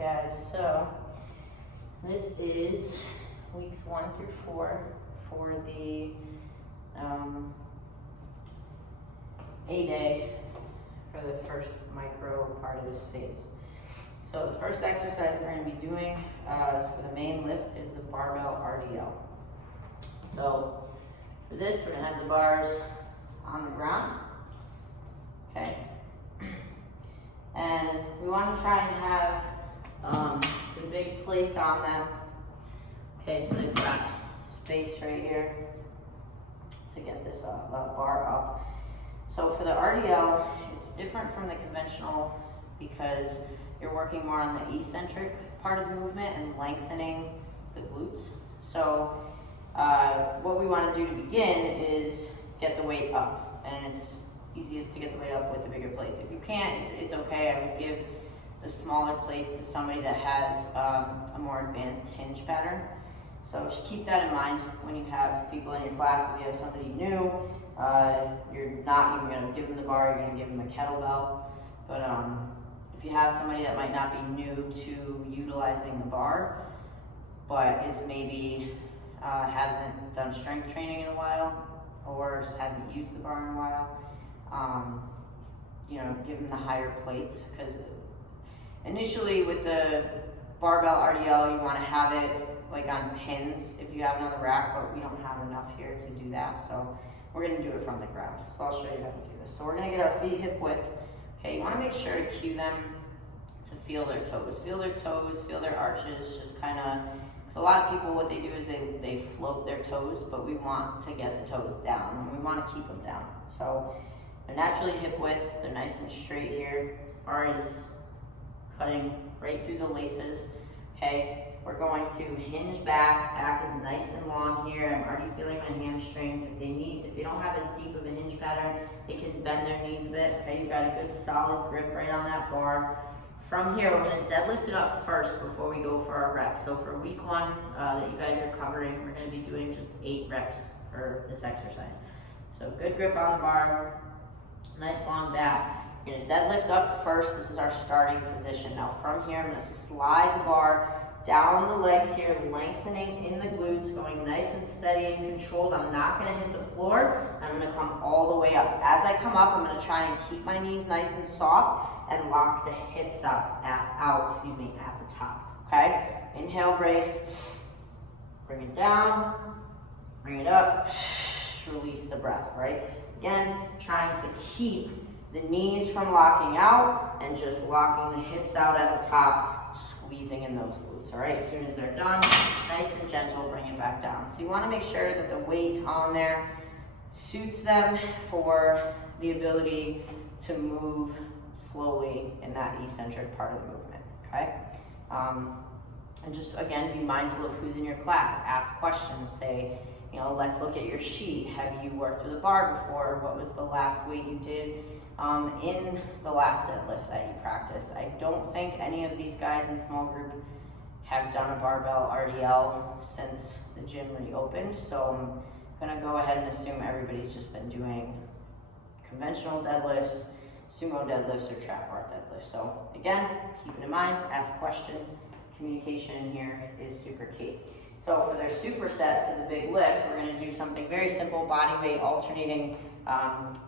guys, so this is weeks 1 through 4 for the A-Day for the first micro part of this phase. So the first exercise we're going to be doing for the main lift is the barbell RDL. So for this, we're going to have the bars on the ground, okay? And we want to try and have the big plates on them. Okay, so they've got space right here to get this bar up. So for the RDL, it's different from the conventional because you're working more on the eccentric part of the movement and lengthening the glutes. So what we want to do to begin is get the weight up, and it's easiest to get the weight up with the bigger plates. If you can't, it's okay. I would give the smaller plates to somebody that has a more advanced hinge pattern. So just keep that in mind when you have people in your class. If you have somebody new, you're not even going to give them the bar, you're going to give them a kettlebell. But if you have somebody that might not be new to utilizing the bar, but is maybe hasn't done strength training in a while, or just hasn't used the bar in a while, you know, give them the higher plates, because initially with the barbell RDL, you want to have it like on pins if you have it on the rack, but we don't have enough here to do that, so we're going to do it from the ground. So I'll show you how to do this. So we're going to get our feet hip width. Okay, you want to make sure to cue them to feel their toes. Feel their toes, feel their arches, just kind of, because a lot of people, what they do is they float their toes, but we want to get the toes down, and we want to keep them down. So they're naturally hip width, they're nice and straight here. Bar is cutting right through the laces, okay? We're going to hinge back. Back is nice and long here. I'm already feeling my hamstrings. If they don't have as deep of a hinge pattern, they can bend their knees a bit, okay? You've got a good solid grip right on that bar. From here, we're gonna deadlift it up first before we go for our reps. So for week 1 that you guys are covering, we're gonna be doing just 8 reps for this exercise. So good grip on the bar, nice long back. You're gonna deadlift up first. This is our starting position. Now from here, I'm gonna slide the bar down the legs here, lengthening in the glutes, going nice and steady and controlled. I'm not gonna hit the floor. I'm gonna come all the way up. As I come up, I'm gonna try and keep my knees nice and soft and lock the hips out at the top, okay? Inhale, brace, bring it down, bring it up, release the breath, right? Again, trying to keep the knees from locking out and just locking the hips out at the top, squeezing in those glutes, all right? As soon as they're done, nice and gentle, bring it back down. So you wanna make sure that the weight on there suits them for the ability to move slowly in that eccentric part of the movement, okay? And just, again, be mindful of who's in your class. Ask questions, say, you know, let's look at your sheet. Have you worked with a bar before? What was the last weight you did in the last deadlift that you practiced? I don't think any of these guys in small group have done a barbell RDL since the gym reopened, so I'm gonna go ahead and assume everybody's just been doing conventional deadlifts, sumo deadlifts, or trap bar deadlifts. So again, keep it in mind, ask questions. Communication in here is super key. So for their supersets of the big lift, we're gonna do something very simple, body weight alternating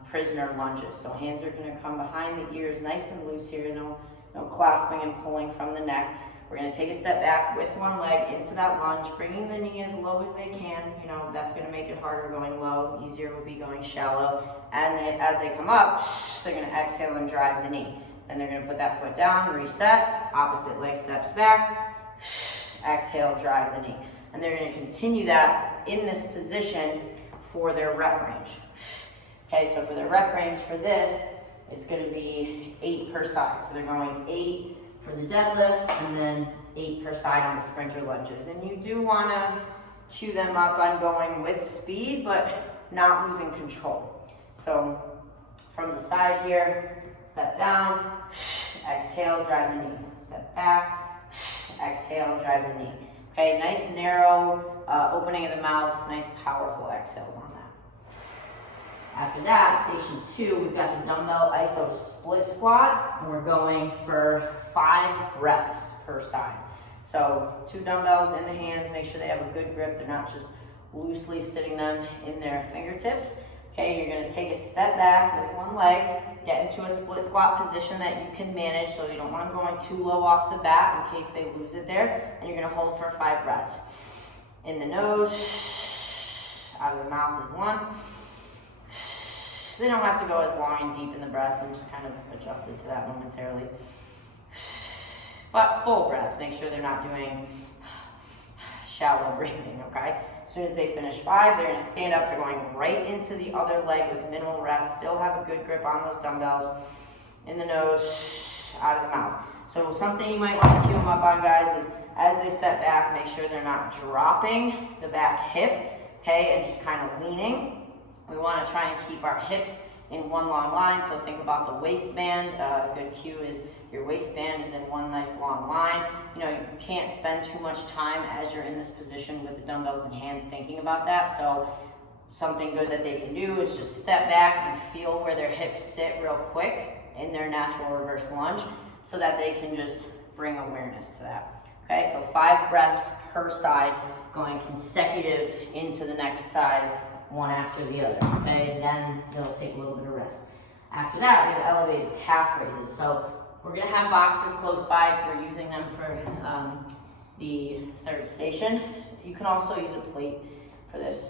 prisoner lunges. So hands are gonna come behind the ears, nice and loose here, no clasping and pulling from the neck. We're gonna take a step back with one leg into that lunge, bringing the knee as low as they can. You know, that's gonna make it harder going low. Easier would be going shallow. And as they come up, they're gonna exhale and drive the knee. Then they're gonna put that foot down, reset, opposite leg steps back, exhale, drive the knee. And they're gonna continue that in this position for their rep range. Okay, so for their rep range for this, it's gonna be 8 per side. So they're going 8 for the deadlift, and then 8 per side on the sprinter lunges. And you do wanna cue them up on going with speed, but not losing control. So from the side here, step down, exhale, drive the knee. Step back, exhale, drive the knee. Okay, nice narrow opening of the mouth, nice powerful exhales on that. After that, station 2, we've got the dumbbell iso split squat, and we're going for 5 breaths per side. So 2 dumbbells in the hands, make sure they have a good grip, they're not just loosely sitting them in their fingertips. Okay, you're gonna take a step back with one leg, get into a split squat position that you can manage, so you don't want them going too low off the bat in case they lose it there, and you're gonna hold for 5 breaths. In the nose, out of the mouth is 1. So they don't have to go as long and deep in the breaths. I'm just kind of adjusted to that momentarily. But full breaths, make sure they're not doing shallow breathing, okay? As soon as they finish 5, they're gonna stand up, they're going right into the other leg with minimal rest, still have a good grip on those dumbbells. In the nose, out of the mouth. So something you might wanna cue them up on, guys, is as they step back, make sure they're not dropping the back hip, okay, and just kind of leaning. We want to try and keep our hips in one long line, so think about the waistband. A good cue is your waistband is in one nice long line. You know, you can't spend too much time as you're in this position with the dumbbells in hand thinking about that, so something good that they can do is just step back and feel where their hips sit real quick in their natural reverse lunge so that they can just bring awareness to that. Okay, so 5 breaths per side going consecutive into the next side, one after the other, okay? And then they'll take a little bit of rest. After that, we have elevated calf raises. So we're gonna have boxes close by, so we're using them for the 3rd station. You can also use a plate for this.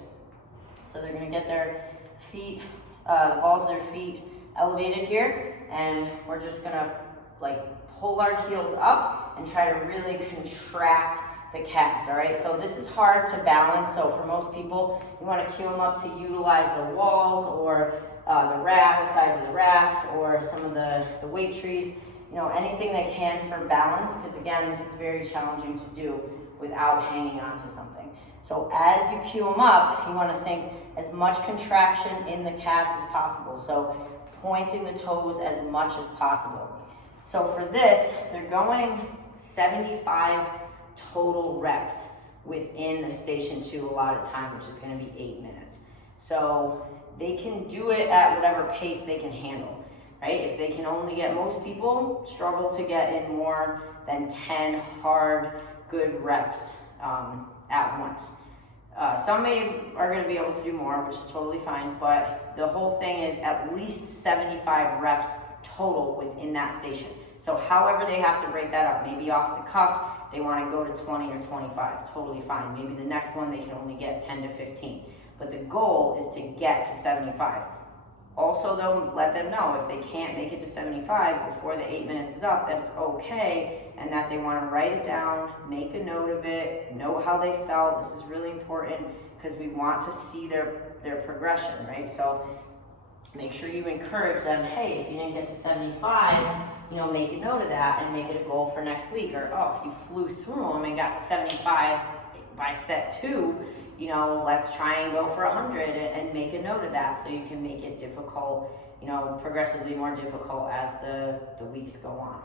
So they're gonna get their feet, the balls of their feet elevated here, and we're just gonna like pull our heels up and try to really contract the calves, all right? So this is hard to balance, so for most people, you wanna cue them up to utilize the walls or the sides of the racks or some of the weight trees, you know, anything they can for balance, because again, this is very challenging to do without hanging on to something. So as you cue them up, you wanna think as much contraction in the calves as possible. So pointing the toes as much as possible. So for this, they're going 75 total reps within the station 2 allotted time, which is going to be 8 minutes. So they can do it at whatever pace they can handle, right? If they can only get, most people struggle to get in more than 10 hard, good reps at once. Some are going to be able to do more, which is totally fine, but the whole thing is at least 75 reps total within that station. So however they have to break that up, maybe off the cuff, they want to go to 20 or 25, totally fine. Maybe the next one they can only get 10 to 15. But the goal is to get to 75. Also though, let them know if they can't make it to 75 before the 8 minutes is up, that it's okay, and that they want to write it down, make a note of it, note how they felt. This is really important because we want to see their progression, right? So make sure you encourage them, hey, if you didn't get to 75, you know, make a note of that and make it a goal for next week. Or, oh, if you flew through them and got to 75 by set 2, you know, let's try and go for 100 and make a note of that so you can make it difficult, you know, progressively more difficult as the weeks go on.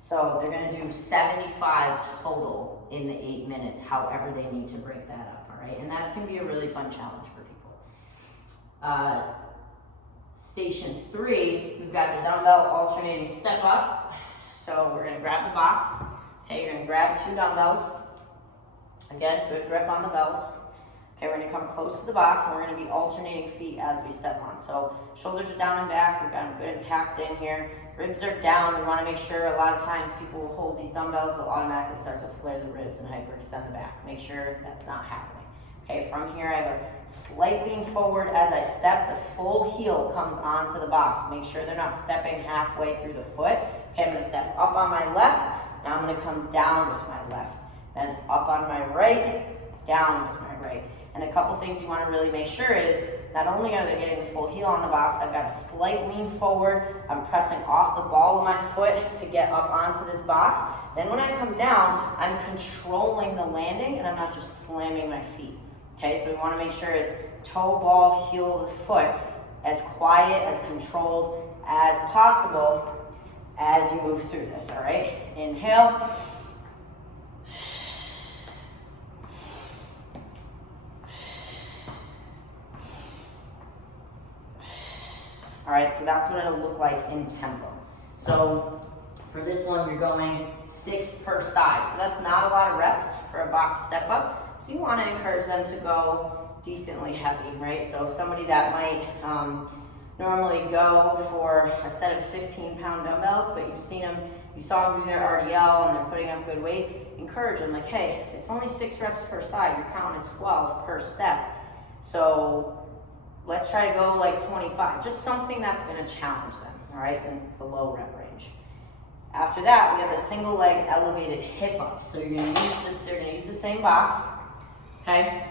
So they're going to do 75 total in the 8 minutes, however they need to break that up, all right? And that can be a really fun challenge for people. Station 3, we've got the dumbbell alternating step up. So we're going to grab the box. Okay, you're going to grab 2 dumbbells. Again, good grip on the bells. Okay, we're going to come close to the box and we're going to be alternating feet as we step on. So shoulders are down and back. We've got a good impact in here. Ribs are down. We want to make sure, a lot of times people will hold these dumbbells, they'll automatically start to flare the ribs and hyperextend the back. Make sure that's not happening. Okay, from here I have a slight lean forward as I step. The full heel comes onto the box. Make sure they're not stepping halfway through the foot. Okay, I'm going to step up on my left. Now I'm going to come down with my left. Then up on my right, down with my right. And a couple things you want to really make sure is, not only are they getting the full heel on the box, I've got a slight lean forward. I'm pressing off the ball of my foot to get up onto this box. Then when I come down, I'm controlling the landing and I'm not just slamming my feet. Okay, so we want to make sure it's toe, ball, heel of the foot, as quiet, as controlled as possible as you move through this, all right? Inhale. So that's what it'll look like in tempo. So for this one, you're going 6 per side. So that's not a lot of reps for a box step up. So you want to encourage them to go decently heavy, right? So somebody that might normally go for a set of 15-pound dumbbells, but you saw them do their RDL and they're putting up good weight, encourage them like, hey, it's only 6 reps per side. You're counting 12 per step. So let's try to go like 25, just something that's going to challenge them, all right, since it's a low rep range. After that, we have a single leg elevated hip up. So you're going to use this, they're going to use the same box, okay?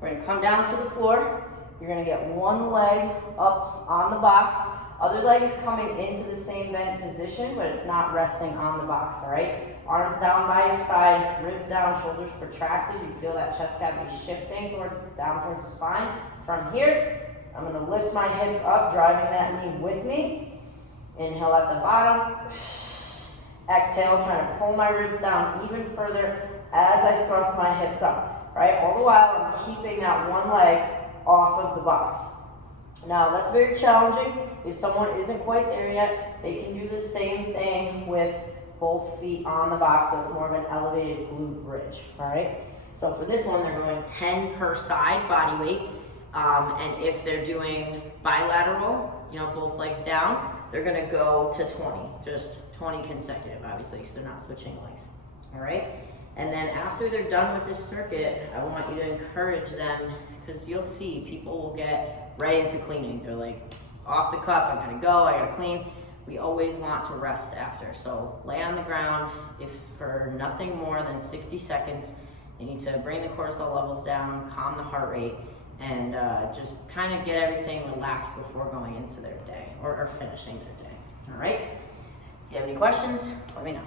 We're going to come down to the floor. You're going to get one leg up on the box. Other leg is coming into the same bent position, but it's not resting on the box, all right? Arms down by your side, ribs down, shoulders protracted. You feel that chest cavity shifting down towards the spine. From here, I'm going to lift my hips up, driving that knee with me. Inhale at the bottom. Exhale, trying to pull my ribs down even further as I thrust my hips up, right? All the while, I'm keeping that one leg off of the box. Now, that's very challenging. If someone isn't quite there yet, they can do the same thing with both feet on the box, so it's more of an elevated glute bridge, all right? So for this one, they're going 10 per side body weight, and if they're doing bilateral, both legs down, they're gonna go to 20, just 20 consecutive, obviously, because they're not switching legs, all right? And then after they're done with this circuit, I want you to encourage them, because you'll see people will get right into cleaning. They're like, off the cuff, I'm gonna go, I gotta clean. We always want to rest after. So lay on the ground. If for nothing more than 60 seconds, you need to bring the cortisol levels down, calm the heart rate, and just kind of get everything relaxed before going into their day or finishing their day. All right? If you have any questions, let me know.